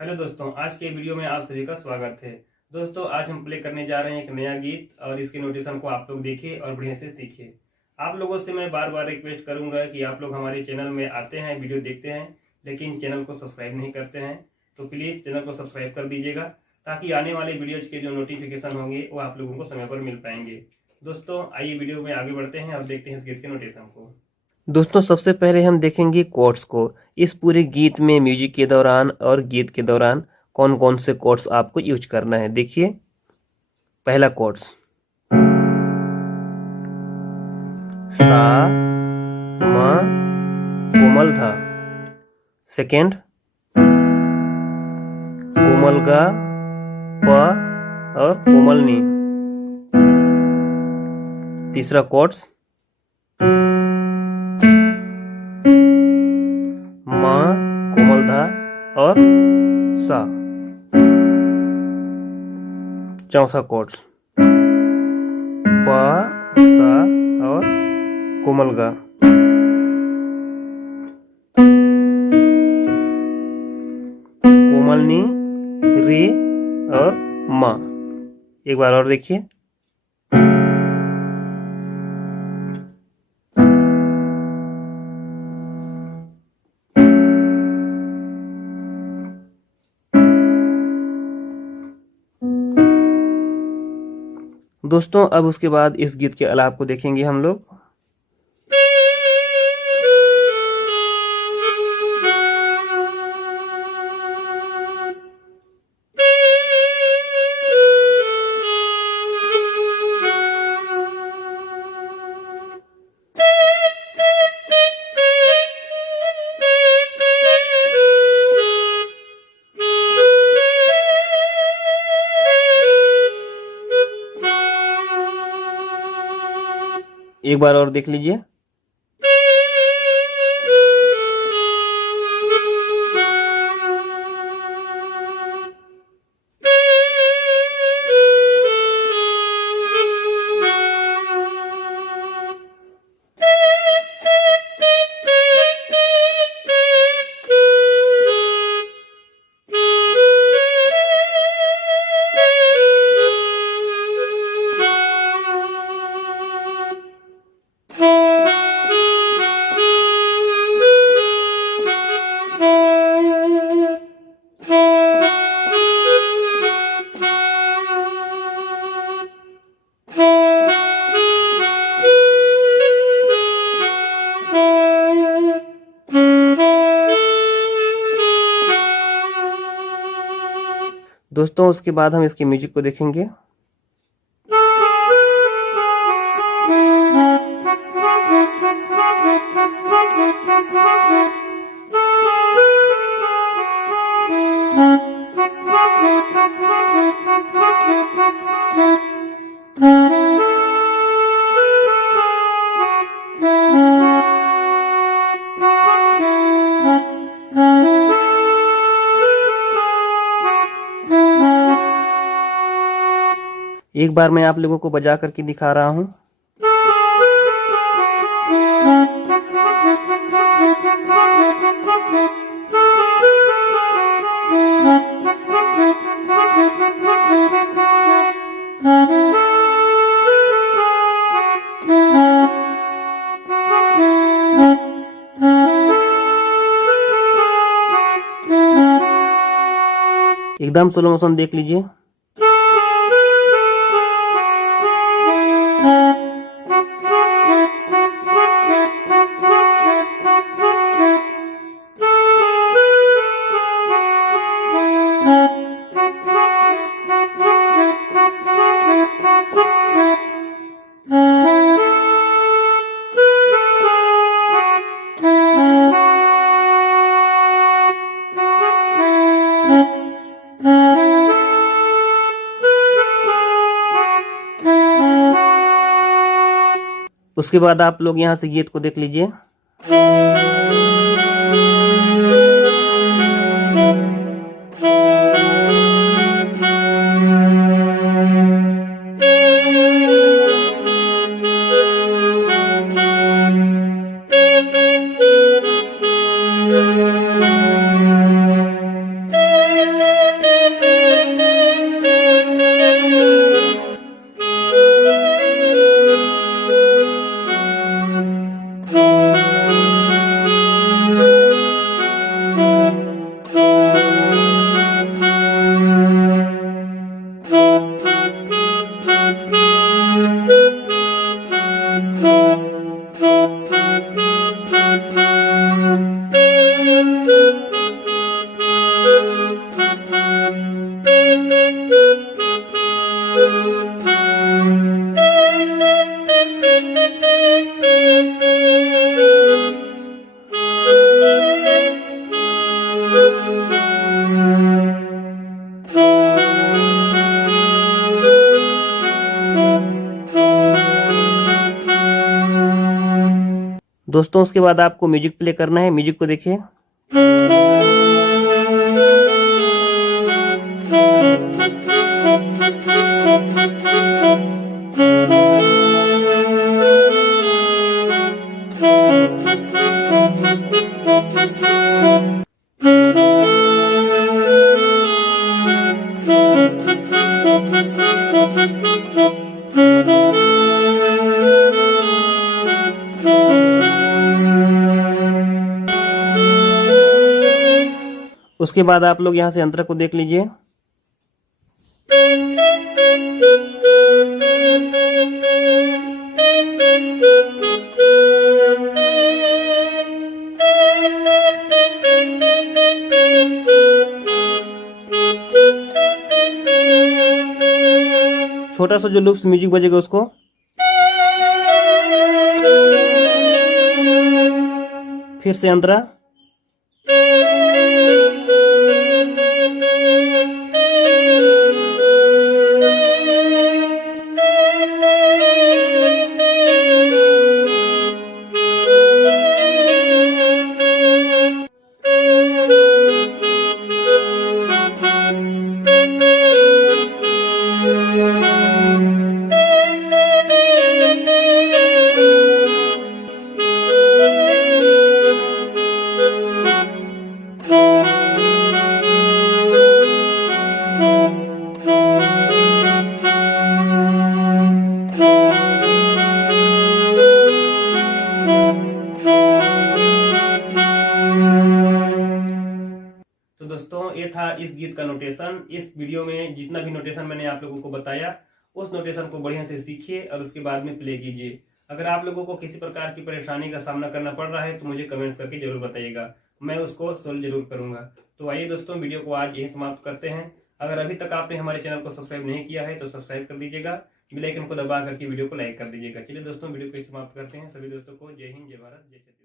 Hello दोस्तों, आज के वीडियो में आप सभी का स्वागत है। दोस्तों, आज हम प्ले करने जा रहे हैं एक नया गीत और इसके नोटेशन को आप लोग देखिए और बढ़िया से सीखिए। आप लोगों से मैं बार बार रिक्वेस्ट करूंगा कि आप लोग हमारे चैनल में आते हैं, वीडियो देखते हैं, लेकिन चैनल को सब्सक्राइब नहीं करते हैं, तो प्लीज़ चैनल को सब्सक्राइब कर दीजिएगा ताकि आने वाले वीडियोज के जो नोटिफिकेशन होंगे वो आप लोगों को समय पर मिल पाएंगे। दोस्तों, आइए वीडियो में आगे बढ़ते हैं और देखते हैं इस गीत के नोटेशन को। दोस्तों, सबसे पहले हम देखेंगे कोड्स को। इस पूरे गीत में म्यूजिक के दौरान और गीत के दौरान कौन कौन से कोड्स आपको यूज करना है। देखिए, पहला कोड्स सा म कोमल था। सेकेंड कोमल गा प और कोमल नी। तीसरा कोड्स कोमल धा और सा। चौथा कोड्स प सा और कोमल गा। कोमलनी रे और मा। एक बार और देखिए, दोस्तों। अब उसके बाद इस गीत के अलाप को देखेंगे हम लोग। एक बार और देख लीजिए। दोस्तों, उसके बाद हम इसके म्यूजिक को देखेंगे। एक बार मैं आप लोगों को बजा करके दिखा रहा हूं। एकदम स्लो मोशन देख लीजिए। उसके बाद आप लोग यहाँ से गीत को देख लीजिए। दोस्तों उसके बाद आपको म्यूजिक प्ले करना है, म्यूजिक को देखिए। उसके बाद आप लोग यहाँ से अंतरा को देख लीजिए। छोटा सा जो लूप्स म्यूजिक बजेगा उसको फिर से अंतरा, तो दोस्तों ये था इस गीत का नोटेशन। इस वीडियो में जितना भी नोटेशन मैंने आप लोगों को बताया उस नोटेशन को बढ़िया से सीखिए और उसके बाद में प्ले कीजिए। अगर आप लोगों को किसी प्रकार की परेशानी का सामना करना पड़ रहा है तो मुझे कमेंट्स करके जरूर बताइएगा, मैं उसको सोल्व जरूर करूंगा। तो आइए दोस्तों वीडियो को आज यही समाप्त करते हैं। अगर अभी तक आपने हमारे चैनल को सब्सक्राइब नहीं किया है तो सब्सक्राइब कर दीजिएगा, बेल आइकन को दबा करके वीडियो को लाइक कर दीजिएगा। चलिए दोस्तों वीडियो को समाप्त करते हैं। सभी दोस्तों को जय हिंद, जय भारत, जय छत्तीसगढ़।